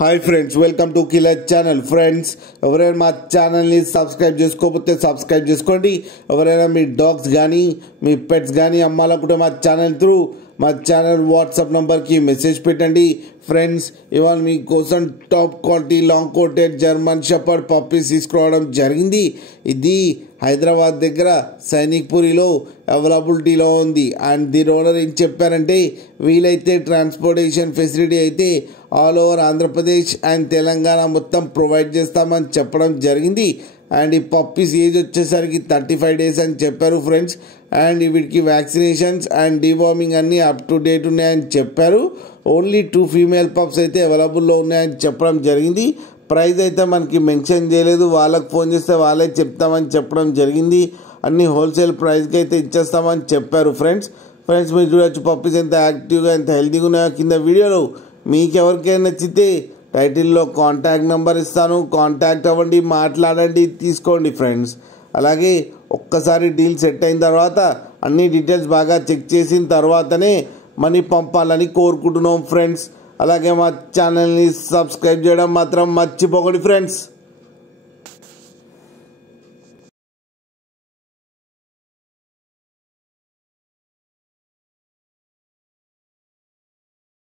Hi friends, welcome to killer channel. Friends, ఎవరైనా మా ఛానల్ని సబ్స్క్రైబ్ చేసుకోకపోతే సబ్స్క్రైబ్ చేసుకోండి. ఎవరైనా మీ డాగ్స్ కానీ మీ పెట్స్ కానీ అమ్మాలనుకుంటే మా ఛానల్ త్రూ మా ఛానల్ వాట్సాప్ నెంబర్కి మెసేజ్ పెట్టండి. ఫ్రెండ్స్, ఇవాళ మీకోసం top quality long coated German shepherd puppies తీసుకురావడం జరిగింది. ఇది హైదరాబాద్ దగ్గర సైనిక్పురిలో అవైలబిలిటీలో ఉంది. అండ్ దీని ఓనర్ ఏం చెప్పారంటే, వీలైతే ట్రాన్స్పోర్టేషన్ ఫెసిలిటీ అయితే all over Andhra Pradesh and Telangana మొత్తం ప్రొవైడ్ చేస్తామని చెప్పడం జరిగింది. అండ్ ఈ పప్పీస్ ఏజ్ వచ్చేసరికి 35 days అని చెప్పారు ఫ్రెండ్స్. అండ్ వీటికి వ్యాక్సినేషన్స్ అండ్ డీవార్మింగ్ అన్నీ అప్ టు డేట్ ఉన్నాయని చెప్పారు. ఓన్లీ 2 ఫీమేల్ పప్స్ అయితే అవైలబుల్లో ఉన్నాయని చెప్పడం జరిగింది. ప్రైస్ అయితే మనకి మెన్షన్ చేయలేదు, వాళ్ళకి ఫోన్ చేస్తే వాళ్ళే చెప్తామని చెప్పడం జరిగింది. అన్ని హోల్సేల్ ప్రైస్కి అయితే ఇచ్చేస్తామని చెప్పారు ఫ్రెండ్స్. మీరు చూడొచ్చు పప్పీస్ ఎంత యాక్టివ్గా ఎంత హెల్తీగా ఉన్నాయో. కింద వీడియోలో మీకు ఎవరికైనా నచ్చితే టైటిల్లో కాంటాక్ట్ నెంబర్ ఇస్తాను, కాంటాక్ట్ అవ్వండి, మాట్లాడండి, తీసుకోండి ఫ్రెండ్స్. అలాగే ఒక్కసారి డీల్ సెట్ అయిన తర్వాత అన్ని డీటెయిల్స్ బాగా చెక్ చేసిన తర్వాతనే మనీ పంపాలని కోరుకుంటున్నాం ఫ్రెండ్స్. అలాగే మా ఛానల్ని సబ్స్క్రైబ్ చేయడం మాత్రం మర్చిపోకండి ఫ్రెండ్స్.